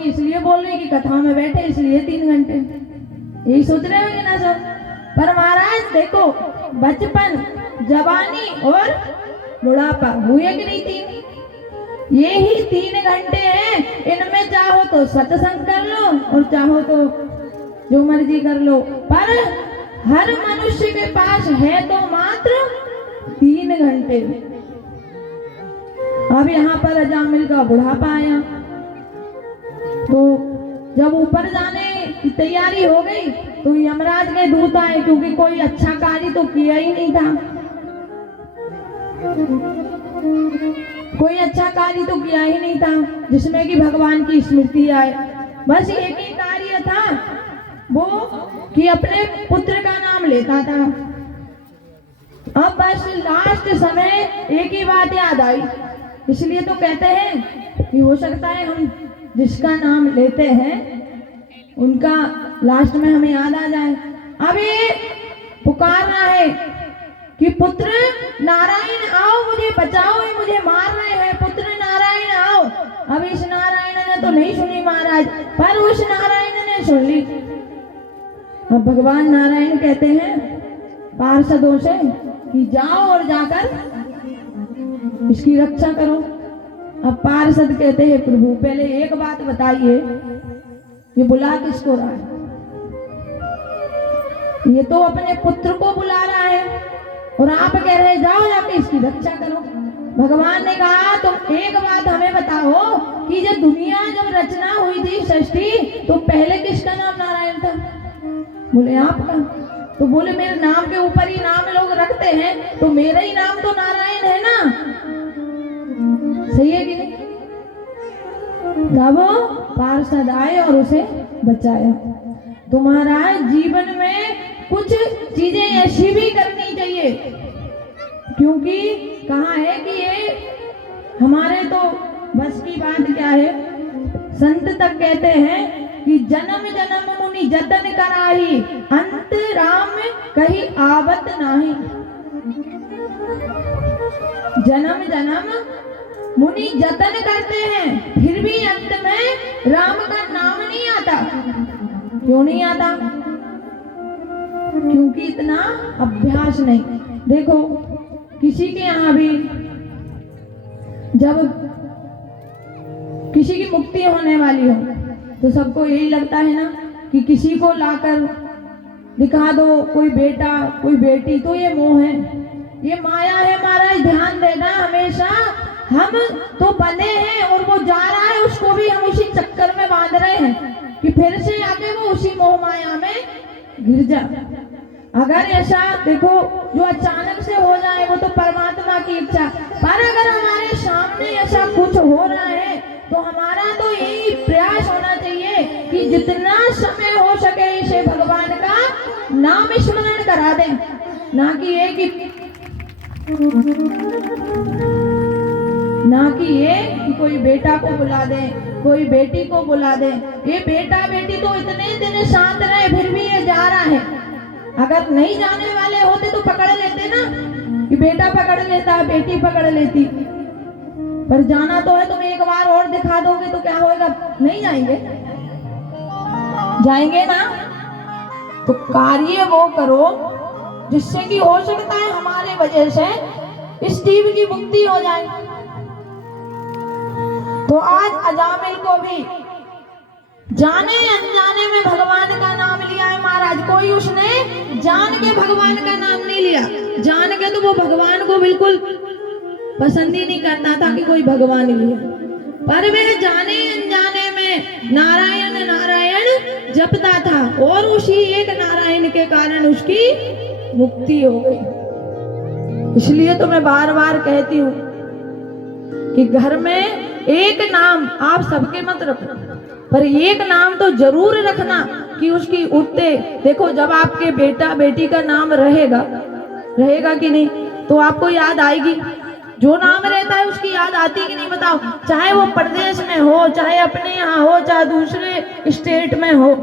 कि इसलिए बोल रही कि कथा में बैठे इसलिए 3 घंटे, यही सोच रहे होंगे ना सब। पर महाराज देखो, बचपन, जवानी और बुढ़ापा हुए कि नहीं 3, ये ही 3 घंटे हैं। इनमें चाहो तो सत्संग कर लो और चाहो तो जो मर्जी कर लो, पर हर मनुष्य के पास है तो मात्र 3 घंटे। अब यहाँ पर अजामिल का बुढ़ापा आया, तो जब ऊपर जाने की तैयारी हो गई तो यमराज के दूत आए, क्योंकि कोई अच्छा कार्य तो किया ही नहीं था, कोई अच्छा कार्य तो किया ही नहीं था जिसमें कि भगवान की स्मृति आए। बस एक ही कार्य था वो कि अपने पुत्र का नाम लेता था। अब बस लास्ट समय एक ही बात याद आई, इसलिए तो कहते हैं कि हो सकता है हम जिसका नाम लेते हैं उनका लास्ट में हमें याद आ जाए। अब ये पुकार रहा है कि पुत्र नारायण आओ, मुझे बचाओ, ये मुझे मार रहे हैं, पुत्र नारायण आओ। अब इस नारायण ने तो नहीं सुनी महाराज, पर उस नारायण ने सुन ली। अब भगवान नारायण कहते हैं पार्षदों से कि जाओ और जाकर इसकी रक्षा करो। अब पार्षद कहते हैं प्रभु पहले एक बात बताइए, ये बुला किसको रहा है? ये तो अपने पुत्र को बुला रहा है और आप कह रहे जाओ जाके इसकी रक्षा करो। भगवान ने कहा तुम एक बात हमें बताओ कि जब दुनिया जब रचना हुई थी सृष्टि, तो पहले किसका नाम नारायण था? बोले आपका। तो बोले मेरे नाम के ऊपर ही नाम लोग रखते हैं, तो मेरा ही नाम तो नारायण है ना, सही है कि नहीं? तब पार्षद आए और उसे बचाया। तुम्हारा जीवन में कुछ चीजें ऐसी भी करनी चाहिए, क्योंकि कहा है कि ये हमारे तो बस की बात क्या है। संत तक कहते हैं कि जन्म जन्म मुनि जतन कराही, अंत राम कहीं आवत नाही। जन्म जन्म मुनि जतन करते हैं, फिर भी अंत में राम का नाम नहीं आता। क्यों नहीं आता? क्योंकि इतना अभ्यास नहीं। देखो किसी के यहाँ भी जब किसी की मुक्ति होने वाली हो तो सबको यही लगता है ना कि किसी को लाकर दिखा दो, कोई बेटा कोई बेटी, तो ये मोह है, ये माया है। महाराज ध्यान देना, हमेशा हम तो बने हैं और वो जा रहा है, उसको भी हम उसी चक्कर में बांध रहे हैं कि फिर से आके वो उसी मोह माया में गिर जा। अगर ऐसा देखो जो अचानक से हो जाए वो तो परमात्मा की इच्छा, पर अगर हमारे सामने ऐसा कुछ हो रहा है तो हमारा तो यही प्रयास होना चाहिए कि जितना समय हो सके इसे भगवान का नाम स्मरण करा दें, ना कि ये कि कोई बेटा को बुला दे, कोई बेटी को बुला दे। ये बेटा बेटी तो इतने दिन साथ रहे फिर भी ये जा रहा है। अगर नहीं जाने वाले होते तो पकड़ लेते ना, कि बेटा पकड़ लेता बेटी पकड़ लेती, पर जाना तो है। तुम एक बार और दिखा दोगे तो क्या होगा? नहीं जाएंगे, जाएंगे ना। तो कार्य वो करो जिससे कि हो सकता है हमारे वजह से इस जीव की मुक्ति हो जाए। तो आज अजामिल को भी जाने अनजाने में भगवान का नाम लिया है महाराज। कोई उसने जान के भगवान का नाम नहीं लिया, जान के तो वो भगवान को बिल्कुल पसंद ही नहीं करता था कि कोई भगवान लिया, पर वह जाने अनजाने में नारायण नारायण जपता था और उसी एक नारायण के कारण उसकी मुक्ति हो गई। इसलिए तो मैं बार बार कहती हूँ कि घर में एक नाम आप सबके मत रखो, पर एक नाम तो जरूर रखना कि उसकी उठते देखो, जब आपके बेटा बेटी का नाम रहेगा कि नहीं तो आपको याद आएगी। जो नाम रहता है उसकी याद आती कि नहीं बताओ? चाहे वो प्रदेश में हो, चाहे अपने यहाँ हो, चाहे दूसरे स्टेट में हो,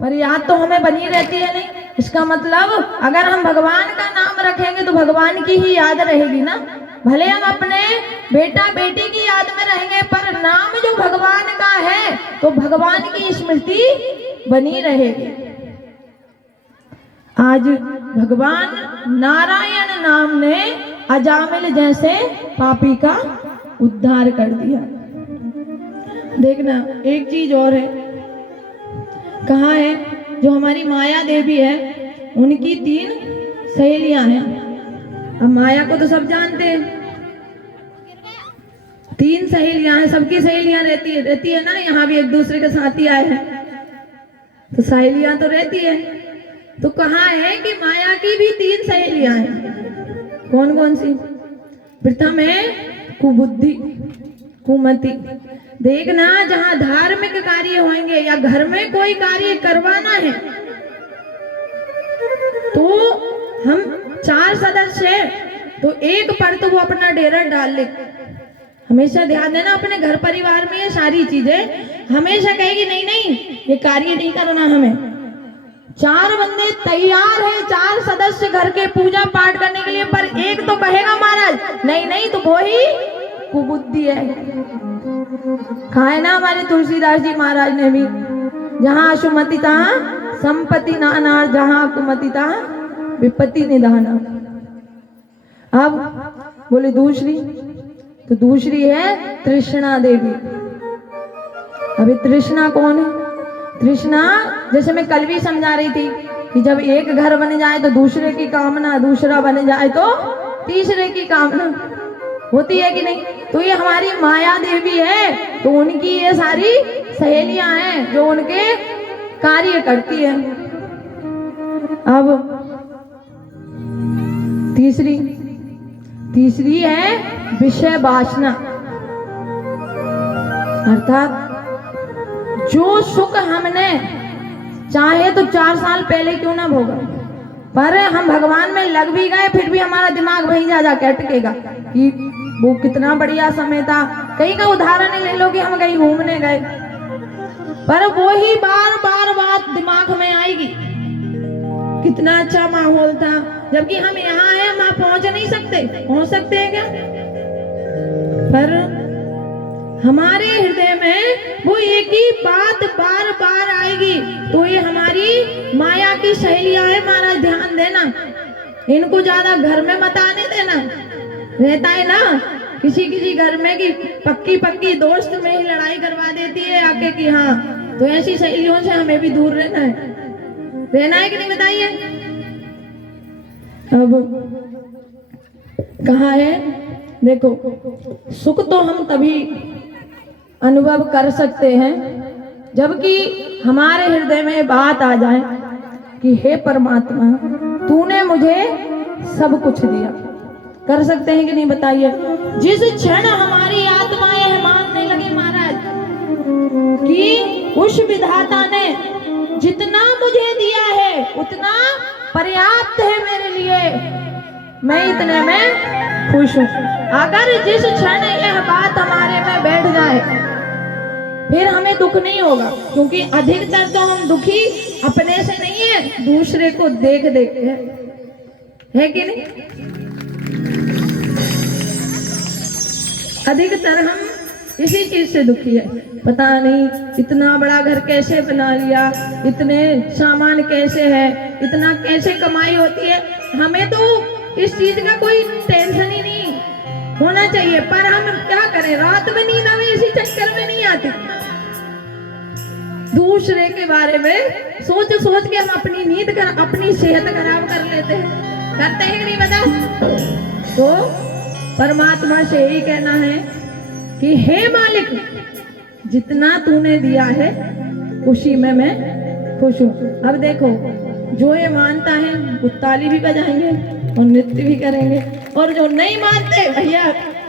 पर याद तो हमें बनी रहती है नहीं। इसका मतलब अगर हम भगवान का नाम रखेंगे तो भगवान की ही याद रहेगी ना। भले हम अपने बेटा बेटी की याद में रहेंगे, पर नाम जो भगवान का है तो भगवान की स्मृति बनी रहेगी। आज भगवान नारायण नाम ने अजामिल जैसे पापी का उद्धार कर दिया। देखना एक चीज और है, कहाँ है, जो हमारी माया देवी है उनकी 3 सहेलियां हैं। अब माया को तो सब जानते हैं, 3 सहेलियां हैं, सबकी सहेलियां रहती है ना, यहाँ भी एक दूसरे के साथ ही आए हैं, तो सहेलियां तो रहती है। तो कहाँ है कि माया की भी 3 सहेलियां हैं। कौन कौन सी? प्रथम है कुबुद्धि, कुमति। देखना जहां धार्मिक कार्य होंगे या घर में कोई कार्य करवाना है तो हम 4 सदस्य हैं, तो एक पर तो वो अपना डेरा डाल ले। हमेशा ध्यान देना, अपने घर परिवार में ये सारी चीजें हमेशा कहेगी नहीं नहीं ये कार्य नहीं करना हमें। 4 बंदे तैयार है, 4 सदस्य घर के पूजा पाठ करने के लिए, पर एक तो कहेगा महाराज नहीं नहीं, तो वो ही कुबुद्धि है। कहा है ना हमारे तुलसीदास जी महाराज ने भी, जहां सुमति तहां संपत्ति नाना, जहां कुमति तहां विपत्ति निधाना। अब बोले दूसरी, तो दूसरी है तृष्णा देवी। अभी तृष्णा कौन है? तृष्णा जैसे मैं कल भी समझा रही थी कि जब एक घर बन जाए तो दूसरे की कामना, दूसरा बन जाए तो तीसरे की कामना होती है कि नहीं। तो ये हमारी माया देवी है, तो उनकी ये सारी सहेलियां हैं जो उनके कार्य करती है। अब तीसरी है विषय वासना, अर्थात जो सुख हमने चाहे तो 4 साल पहले क्यों ना भोगा, पर हम भगवान में लग भी गए फिर भी हमारा दिमाग वहीं जा जाके अटकेगा कि वो कितना बढ़िया समय था। कहीं का उदाहरण ले लो कि हम कहीं घूमने गए, पर वो ही बार बार बात दिमाग में आएगी, कितना अच्छा माहौल था, जबकि हम यहाँ हैं, वहां पहुंच नहीं सकते। पहुंच सकते हैं क्या? पर हमारे हृदय में वो एक ही बात बार बार आएगी। तो ये हमारी माया की सहेलियां है महाराज, ध्यान देना, इनको ज्यादा घर में मत आने देना। रहता है ना किसी घर में कि पक्की दोस्त में ही लड़ाई करवा देती है आके कि हाँ, तो ऐसी सहेलियों से हमें भी दूर रहना है कि नहीं बताइए। अब कहाँ है, देखो सुख तो हम तभी अनुभव कर सकते हैं जबकि हमारे हृदय में बात आ जाए कि हे परमात्मा तूने मुझे सब कुछ दिया। कर सकते हैं कि नहीं बताइए। जिस क्षण हमारी आत्मा यह मानने लगी महाराज कि उस विधाता ने जितना मुझे दिया है उतना पर्याप्त है मेरे लिए, मैं इतने में खुश हूँ। अगर जिस क्षण यह बात हमारे में बैठ जाए फिर हमें दुख नहीं होगा, क्योंकि अधिकतर तो हम दुखी अपने से नहीं है, दूसरे को देख के है कि नहीं। अधिकतर हम इसी चीज से दुखी है, पता नहीं इतना बड़ा घर कैसे बना लिया, इतने सामान कैसे है, इतना कैसे कमाई होती है। हमें तो इस चीज का कोई टेंशन ही नहीं होना चाहिए, पर हम क्या करें, रात में नींद हमें इसी चक्कर में नहीं आती। दूसरे के बारे में सोच के हम अपनी नींद अपनी सेहत खराब कर लेते हैं, करते हैं कि नहीं बता। तो परमात्मा से यही कहना है कि हे मालिक जितना तूने दिया है उसी में मैं खुश हूँ। अब देखो जो ये मानता है वो ताली भी बजाएंगे और नृत्य भी करेंगे, और जो नहीं मानते भैया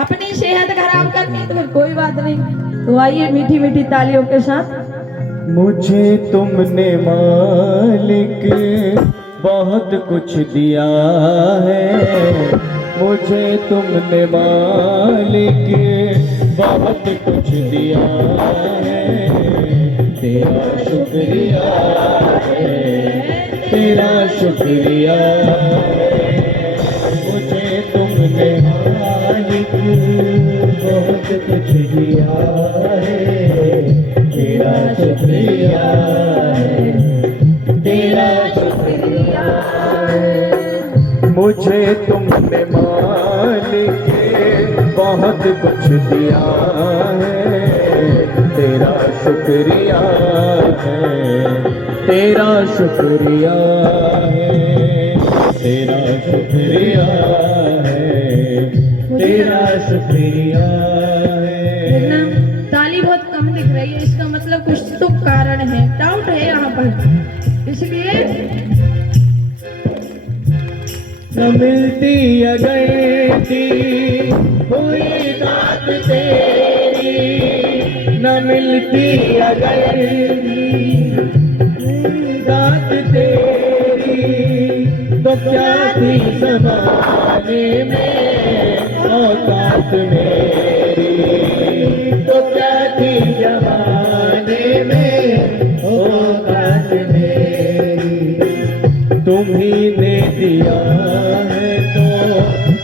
अपनी सेहत खराब करनी तो कोई बात नहीं। तो आइए मीठी मीठी तालियों के साथ। मुझे तुमने मालिक बहुत कुछ दिया है, मुझे तुमने मालिक बहुत कुछ दिया है, तेरा शुक्रिया है, तेरा शुक्रिया है। मुझे तुमने मालिक बहुत कुछ दिया है, तेरा शुक्रिया है, तेरा शुक्रिया है। मुझे तुमने मालिक बहुत कुछ दिया है, तेरा शुक्रिया है, तेरा शुक्रिया है, तेरा शुक्रिया है, तेरा शुक्रिया है। ताली बहुत कम दिख रही है, इसका मतलब कुछ तो कारण है, डाउट है यहाँ पर, इसलिए न मिलती अगर थी कोई दात तेरी, न मिलती अगर दात तेरी, तो क्या थी ज़माने में औकात मेरी, तो क्या थी ज़माने में औकात मेरी। तुम्ही ने दिया है तो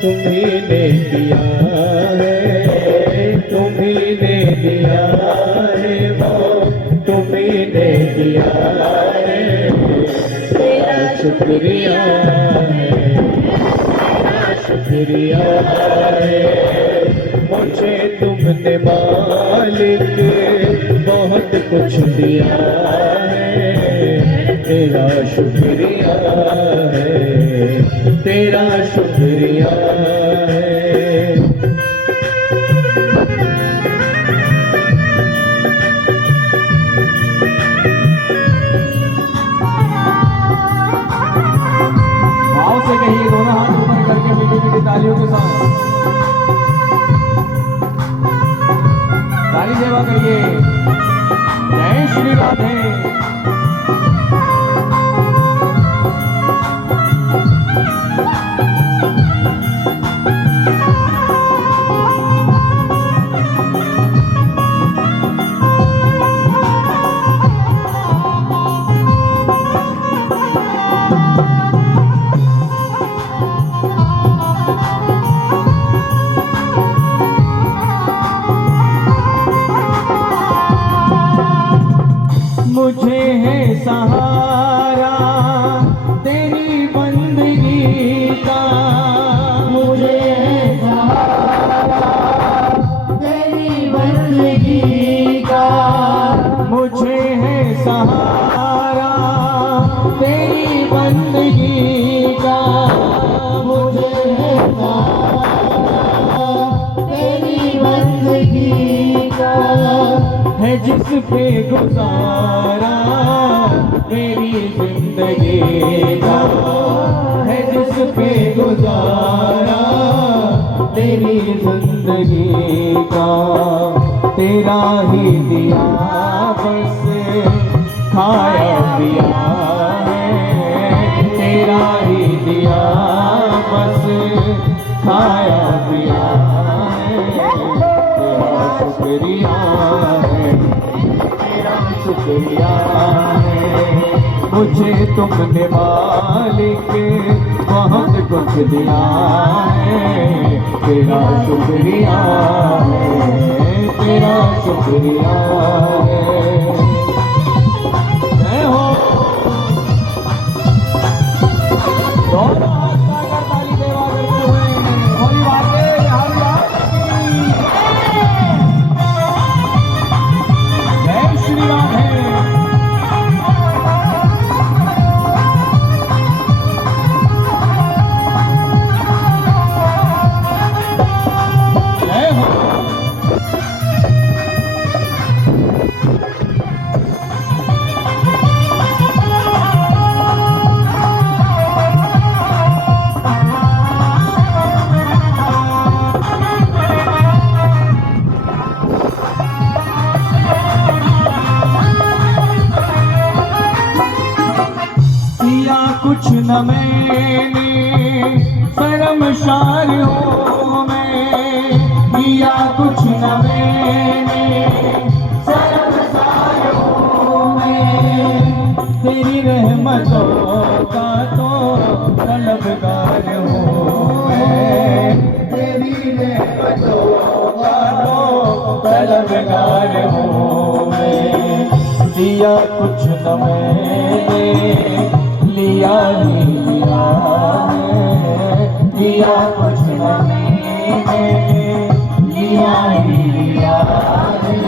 तुम्ही ने दिया है, तुम्ही ने दिया है वो तुम्ही ने दिया है, तेरा शुक्रिया है, तेरा शुक्रिया है। मुझे तुमने मालिक बहुत कुछ दिया है, तेरा शुक्रिया है, तेरा शुक्रिया है। भाव से कहिए, दोनों हाथ ऊपर करके मीठी मीठी तालियों के साथ ताली सेवा करिए। जय श्री राधे। मुझे है सहारा तेरी बंदगी का, मुझे है सहारा तेरी बंदगी का, मुझे है सहारा तेरी बंदगी का, मुझे है सहारा तेरी बंदगी का, है जिस पे गुजारा मेरी जिंदगी का, है जिस पे गुजारा मेरी जिंदगी का, तेरा ही दिया बस खाया पिया है, तेरा ही दिया बस खाया पिया है, तेरा शुक्रिया है, तेरा शुक्रिया है। मुझे तुमने मालिक बहुत कुछ दिया है, तेरा शुक्रिया है, तेरा शुक्रिया है। जय हो। दोनों हाथ लाकर ताली सेवा करते हुए होली बातें हर याद की। जय श्री राधे। जय हो। किया कुछ न मैंने शर्मसार हूँ मैं, किया कुछ न मैंने शर्मसार हूँ मैं, तेरी रहमतों का तो तलबगार हूँ मैं, तेरी रहमतों का तो तलबगार हूँ मैं। दिया कुछ न मैंने, लिया ही लिया है। दिया कुछ न मैंने, लिया ही लिया है।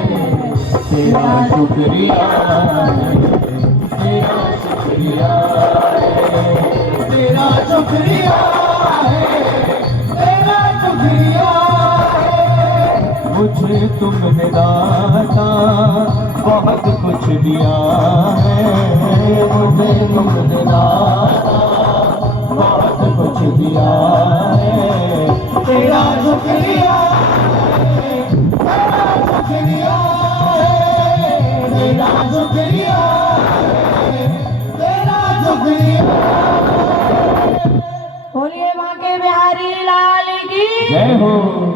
तेरा शुक्रिया है, तेरा शुक्रिया है, तेरा शुक्रिया है, तेरा शुक्रिया है। मुझे तुमने दाता बहुत कुछ दिया है, मुझे तुमने दाता बहुत कुछ दिया है। तेरा शुक्रिया है, तेरा शुक्रिया है, तेरा शुक्रिया है, तेरा शुक्रिया। बोलिए बांके बिहारी लाल की जय हो।